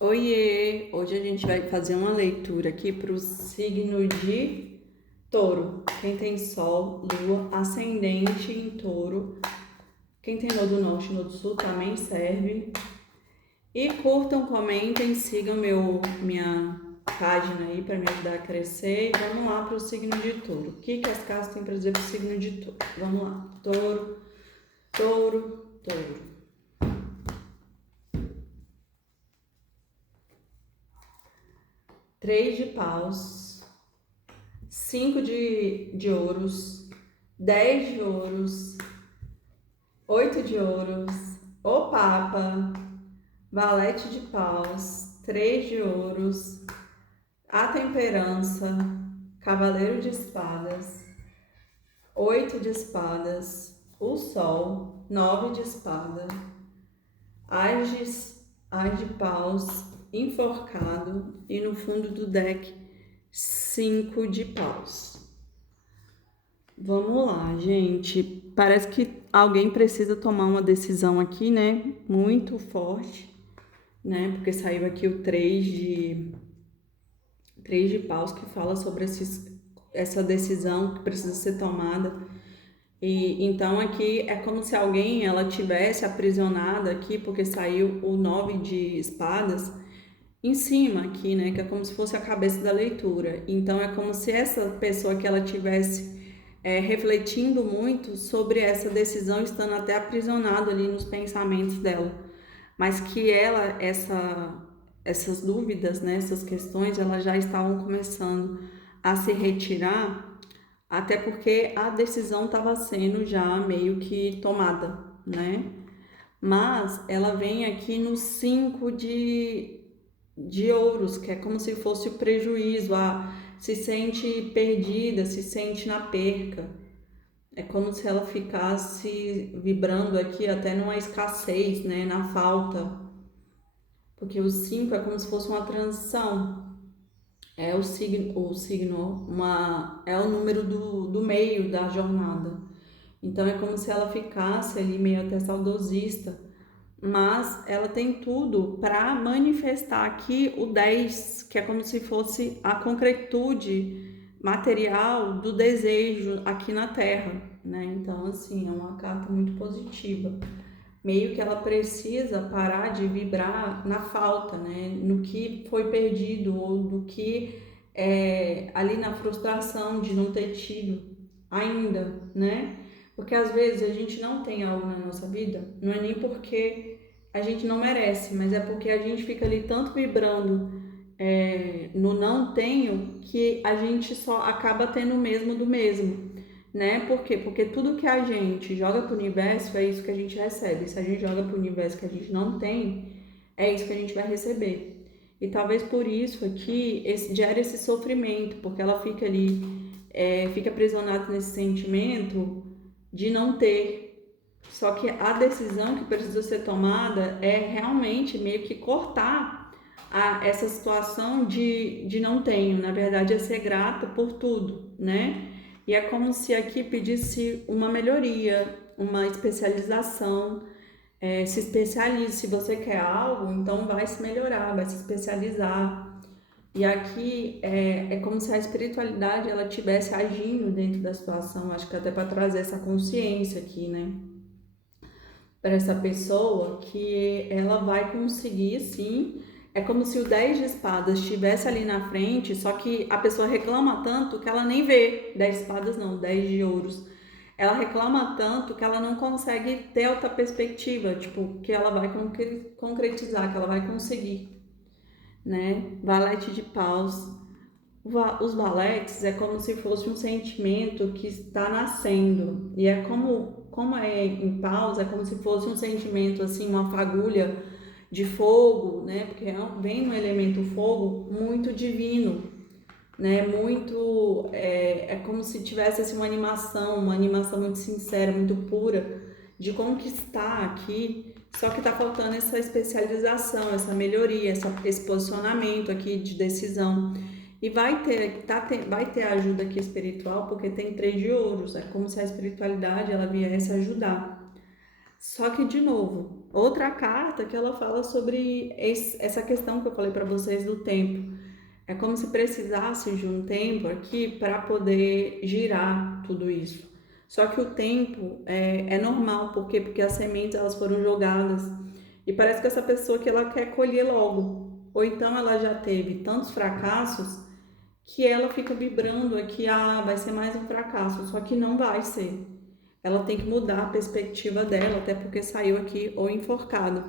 Oiê! Hoje a gente vai fazer uma leitura aqui para o signo de Touro. Quem tem Sol, Lua, Ascendente em Touro. Quem tem Nodo Norte e Nodo Sul também serve. E curtam, comentem, sigam minha página aí para me ajudar a crescer. E vamos lá para o signo de Touro. O que as cartas têm para dizer para o signo de Touro? Vamos lá. Touro, Touro, Touro. Três de paus. 5 de ouros, 10 de ouros, 8 de ouros, o Papa, valete de paus, 3 de ouros, a temperança, cavaleiro de espadas, 8 de espadas, o sol, 9 de espada, as de paus, enforcado e no fundo do deck, 5 de paus. Vamos lá, gente. Parece que alguém precisa tomar uma decisão aqui, né? Muito forte, né? Porque saiu aqui o 3 de paus que fala sobre essa decisão que precisa ser tomada. E então aqui é como se alguém ela tivesse aprisionada aqui, porque saiu o 9 de espadas em cima aqui, né? Que é como se fosse a cabeça da leitura. Então é como se essa pessoa que ela tivesse refletindo muito sobre essa decisão, estando até aprisionada ali nos pensamentos dela, mas que essas dúvidas, né, essas questões, elas já estavam começando a se retirar, até porque a decisão estava sendo já meio que tomada, né? Mas ela vem aqui no 5 de ouros, que é como se fosse o prejuízo, se sente perdida, se sente na perca. É como se ela ficasse vibrando aqui até numa escassez, né, na falta. Porque o 5 é como se fosse uma transição. É é o número do meio da jornada. Então é como se ela ficasse ali meio até saudosista, mas ela tem tudo para manifestar aqui o 10, que é como se fosse a concretude material do desejo aqui na Terra, né? Então, assim, é uma carta muito positiva. Meio que ela precisa parar de vibrar na falta, né? No que foi perdido ou do que ali na frustração de não ter tido ainda, né? Porque às vezes a gente não tem algo na nossa vida, não é nem porque a gente não merece, mas é porque a gente fica ali tanto vibrando no não tenho que a gente só acaba tendo o mesmo do mesmo, né? Por quê? Porque tudo que a gente joga pro universo é isso que a gente recebe. Se a gente joga pro universo que a gente não tem, é isso que a gente vai receber. E talvez por isso aqui gera esse sofrimento, porque ela fica ali, fica aprisionada nesse sentimento de não ter. Só que a decisão que precisa ser tomada é realmente meio que cortar essa situação de não tenho. Na verdade, é ser grata por tudo, né? E é como se aqui pedisse uma melhoria, uma especialização. Se especialize. Se você quer algo, então vai se melhorar, vai se especializar. E aqui é como se a espiritualidade ela estivesse agindo dentro da situação. Acho que até para trazer essa consciência aqui, né? Para essa pessoa que ela vai conseguir sim. É como se o 10 de espadas estivesse ali na frente, só que a pessoa reclama tanto que ela nem vê 10 espadas não, 10 de ouros. Ela reclama tanto que ela não consegue ter outra perspectiva, tipo, que ela vai concretizar, que ela vai conseguir, né? Valete de paus. Os valetes é como se fosse um sentimento que está nascendo. E é como é em paus, é como se fosse um sentimento assim, uma fagulha de fogo, né? Porque vem no elemento fogo muito divino, né? Muito é como se tivesse assim, uma animação muito sincera, muito pura de conquistar aqui. Só que está faltando essa especialização, essa melhoria, esse posicionamento aqui de decisão. E vai ter ajuda aqui espiritual, porque tem 3 de ouros. É como se a espiritualidade ela viesse ajudar. Só que, de novo, outra carta que ela fala sobre essa questão que eu falei para vocês do tempo. É como se precisasse de um tempo aqui para poder girar tudo isso. Só que o tempo é normal, por quê? Porque as sementes elas foram jogadas e parece que essa pessoa que ela quer colher logo, ou então ela já teve tantos fracassos que ela fica vibrando aqui, vai ser mais um fracasso, só que não vai ser. Ela tem que mudar a perspectiva dela, até porque saiu aqui o enforcado.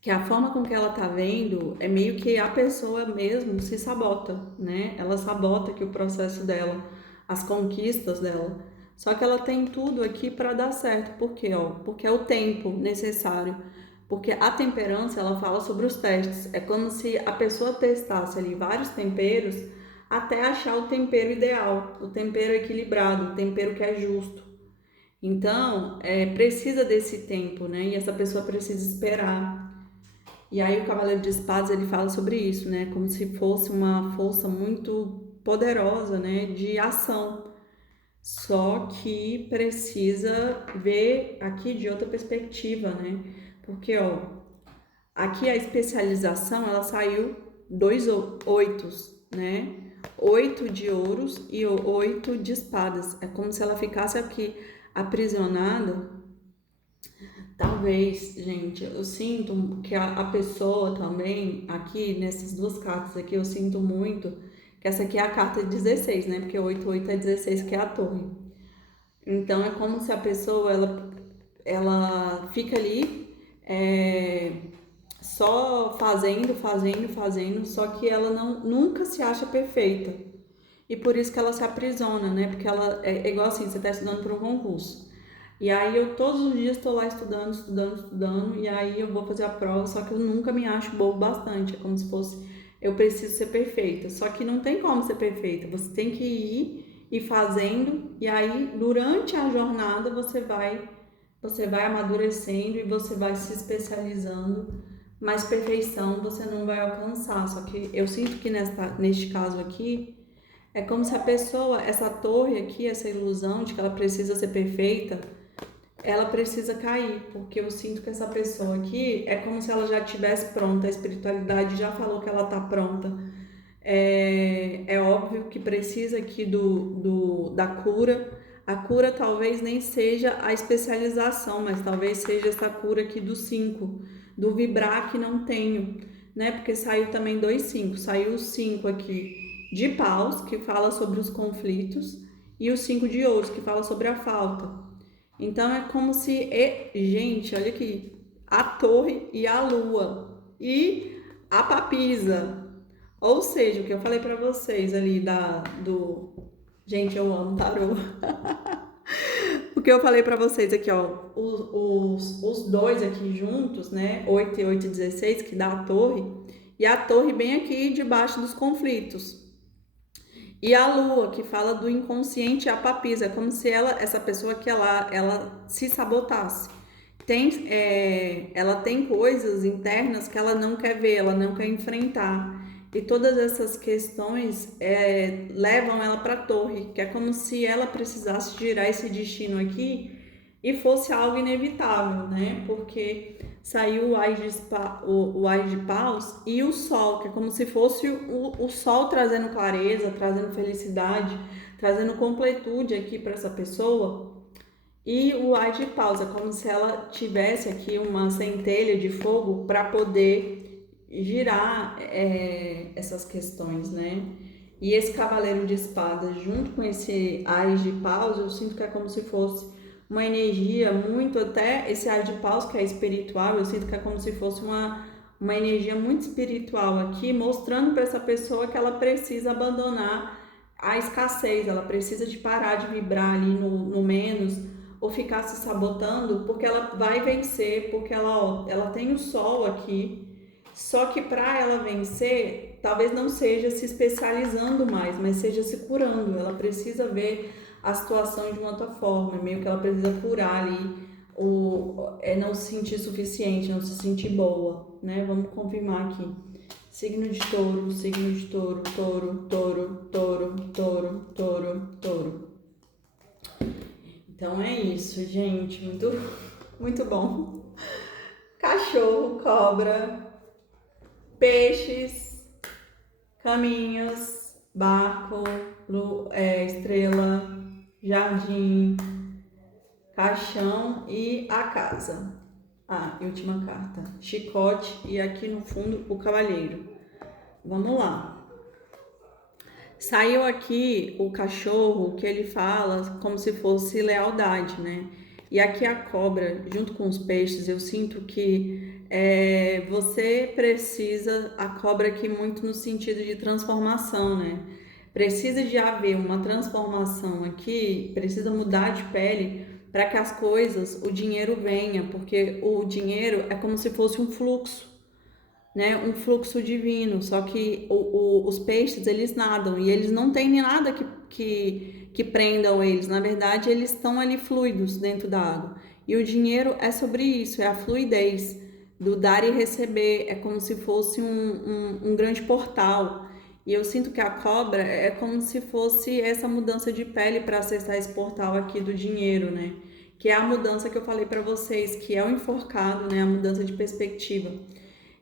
Que a forma com que ela tá vendo é meio que a pessoa mesmo se sabota, né? Ela sabota aqui o processo dela, as conquistas dela. Só que ela tem tudo aqui para dar certo. Por quê? Ó? Porque é o tempo necessário. Porque a temperança, ela fala sobre os testes. É como se a pessoa testasse ali vários temperos até achar o tempero ideal, o tempero equilibrado, o tempero que é justo. Então, precisa desse tempo, né? E essa pessoa precisa esperar. E aí o Cavaleiro de Espadas ele fala sobre isso, né? Como se fosse uma força muito poderosa, né? De ação. Só que precisa ver aqui de outra perspectiva, né? Porque, ó, aqui a especialização, ela saiu 2 oitos, né? 8 de ouros e 8 de espadas. É como se ela ficasse aqui aprisionada. Talvez, gente, eu sinto que a pessoa também, aqui nessas duas cartas aqui, eu sinto muito que essa aqui é a carta 16, né? Porque 8 é 16, que é a torre. Então é como se a pessoa, ela fica ali só fazendo, só que ela nunca se acha perfeita. E por isso que ela se aprisiona, né? Porque ela é igual assim, você está estudando para um concurso. E aí eu todos os dias estou lá estudando, e aí eu vou fazer a prova, só que eu nunca me acho boa o bastante. É como se fosse, eu preciso ser perfeita. Só que não tem como ser perfeita. Você tem que ir e fazendo, e aí durante a jornada você vai amadurecendo e você vai se especializando, mas perfeição você não vai alcançar. Só que eu sinto que neste caso aqui, é como se a pessoa, essa torre aqui, essa ilusão de que ela precisa ser perfeita, ela precisa cair, porque eu sinto que essa pessoa aqui é como se ela já estivesse pronta, a espiritualidade já falou que ela está pronta. É óbvio que precisa aqui da cura. A cura talvez nem seja a especialização, mas talvez seja essa cura aqui do 5, do vibrar que não tenho, né? Porque saiu também 2 5, saiu o 5 aqui de paus, que fala sobre os conflitos, e o 5 de ouros, que fala sobre a falta. Então é como se, gente, olha aqui, a torre e a lua e a papisa. Ou seja, o que eu falei pra vocês ali do gente, eu amo tarô. O que eu falei pra vocês aqui, ó, os dois aqui juntos, né? 8 e 8 e 16, que dá a torre, e a torre bem aqui debaixo dos conflitos. E a lua, que fala do inconsciente, a papisa, é como se essa pessoa que ela se sabotasse. Ela tem coisas internas que ela não quer ver, ela não quer enfrentar. E todas essas questões levam ela para a torre, que é como se ela precisasse girar esse destino aqui e fosse algo inevitável, né? Porque saiu o Ás de Paus e o Sol, que é como se fosse o Sol trazendo clareza, trazendo felicidade, trazendo completude aqui para essa pessoa. E o Ás de Paus é como se ela tivesse aqui uma centelha de fogo para poder girar essas questões, né? E esse Cavaleiro de Espadas, junto com esse Ás de Paus, eu sinto que é como se fosse uma energia muito, até esse Ás de Paus que é espiritual, eu sinto que é como se fosse uma energia muito espiritual aqui, mostrando para essa pessoa que ela precisa abandonar a escassez, ela precisa de parar de vibrar ali no menos, ou ficar se sabotando, porque ela vai vencer, porque ela tem o sol aqui, só que para ela vencer, talvez não seja se especializando mais, mas seja se curando. Ela precisa ver a situação de uma outra forma, meio que ela precisa curar ali, não se sentir suficiente, não se sentir boa, né? Vamos confirmar aqui. Signo de touro, signo de touro, touro, touro, touro, touro, touro, touro. Então é isso, gente. Muito Muito bom. Cachorro, cobra, peixes, caminhos, barco, estrela, jardim, caixão e a casa. Ah, e última carta, chicote e aqui no fundo o cavalheiro. Vamos lá. Saiu aqui o cachorro que ele fala como se fosse lealdade, né? E aqui a cobra, junto com os peixes, eu sinto que você precisa, a cobra aqui muito no sentido de transformação, né? Precisa de haver uma transformação aqui, precisa mudar de pele para que as coisas, o dinheiro venha, porque o dinheiro é como se fosse um fluxo, né? Um fluxo divino, só que os peixes, eles nadam e eles não têm nada que prendam eles, na verdade eles estão ali fluidos dentro da água. E o dinheiro é sobre isso, é a fluidez do dar e receber, é como se fosse um grande portal. E eu sinto que a cobra é como se fosse essa mudança de pele para acessar esse portal aqui do dinheiro, né? Que é a mudança que eu falei para vocês, que é o enforcado, né? A mudança de perspectiva.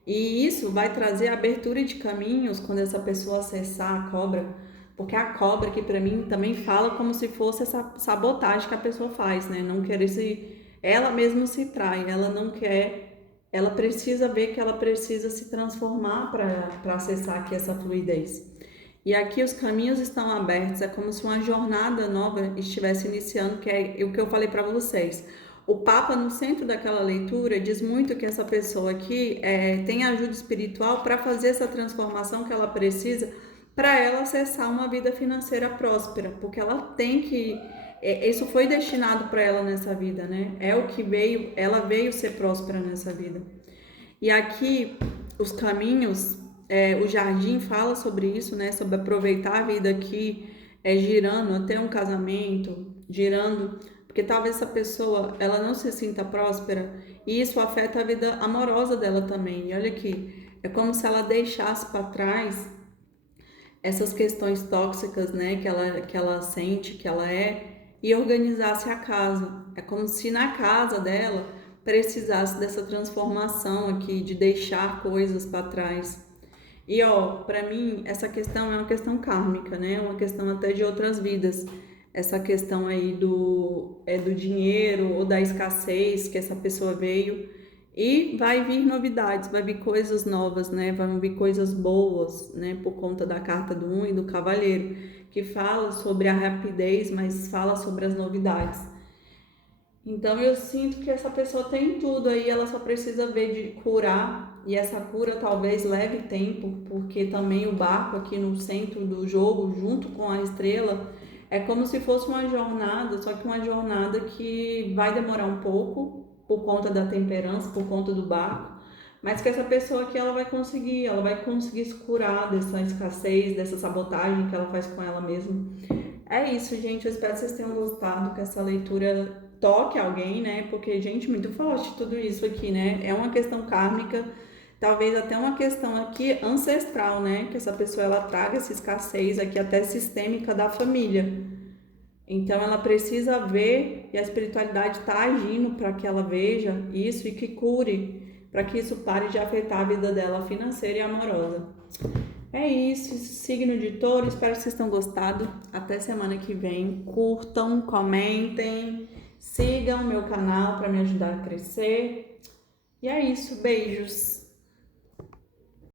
E isso vai trazer abertura de caminhos quando essa pessoa acessar a cobra, porque a cobra que para mim também fala como se fosse essa sabotagem que a pessoa faz, né? Não querer se ela mesma se trai, ela não quer, ela precisa ver que ela precisa se transformar para acessar aqui essa fluidez. E aqui os caminhos estão abertos, é como se uma jornada nova estivesse iniciando, que é o que eu falei para vocês. O Papa, no centro daquela leitura, diz muito que essa pessoa aqui tem ajuda espiritual para fazer essa transformação que ela precisa para ela acessar uma vida financeira próspera, porque ela tem que. Isso foi destinado para ela nessa vida, né? É o que veio, ela veio ser próspera nessa vida. E aqui, os caminhos, o jardim fala sobre isso, né? Sobre aproveitar a vida aqui, girando até um casamento, girando, porque talvez essa pessoa, ela não se sinta próspera e isso afeta a vida amorosa dela também. E olha aqui, é como se ela deixasse para trás essas questões tóxicas, né? Que ela sente, que ela e organizasse a casa. É como se na casa dela precisasse dessa transformação aqui, de deixar coisas para trás. E ó, para mim, essa questão é uma questão kármica, né? Uma questão até de outras vidas. Essa questão aí do dinheiro ou da escassez que essa pessoa veio. E vai vir novidades, vai vir coisas novas, né? Vão vir coisas boas, né? Por conta da carta do 1 e do cavaleiro, que fala sobre a rapidez, mas fala sobre as novidades. Então eu sinto que essa pessoa tem tudo aí, ela só precisa ver de curar, e essa cura talvez leve tempo, porque também o barco aqui no centro do jogo, junto com a estrela, é como se fosse uma jornada, só que uma jornada que vai demorar um pouco, por conta da temperança, por conta do barco, mas que essa pessoa aqui ela vai conseguir se curar dessa escassez, dessa sabotagem que ela faz com ela mesma. É isso, gente. Eu espero que vocês tenham gostado, que essa leitura toque alguém, né? Porque, gente, muito forte tudo isso aqui, né? É uma questão kármica, talvez até uma questão aqui ancestral, né? Que essa pessoa ela traga essa escassez aqui até sistêmica da família. Então ela precisa ver e a espiritualidade está agindo para que ela veja isso e que cure, para que isso pare de afetar a vida dela financeira e amorosa. É isso, signo de touro, espero que vocês tenham gostado. Até semana que vem. Curtam, comentem, sigam o meu canal para me ajudar a crescer. E é isso, beijos!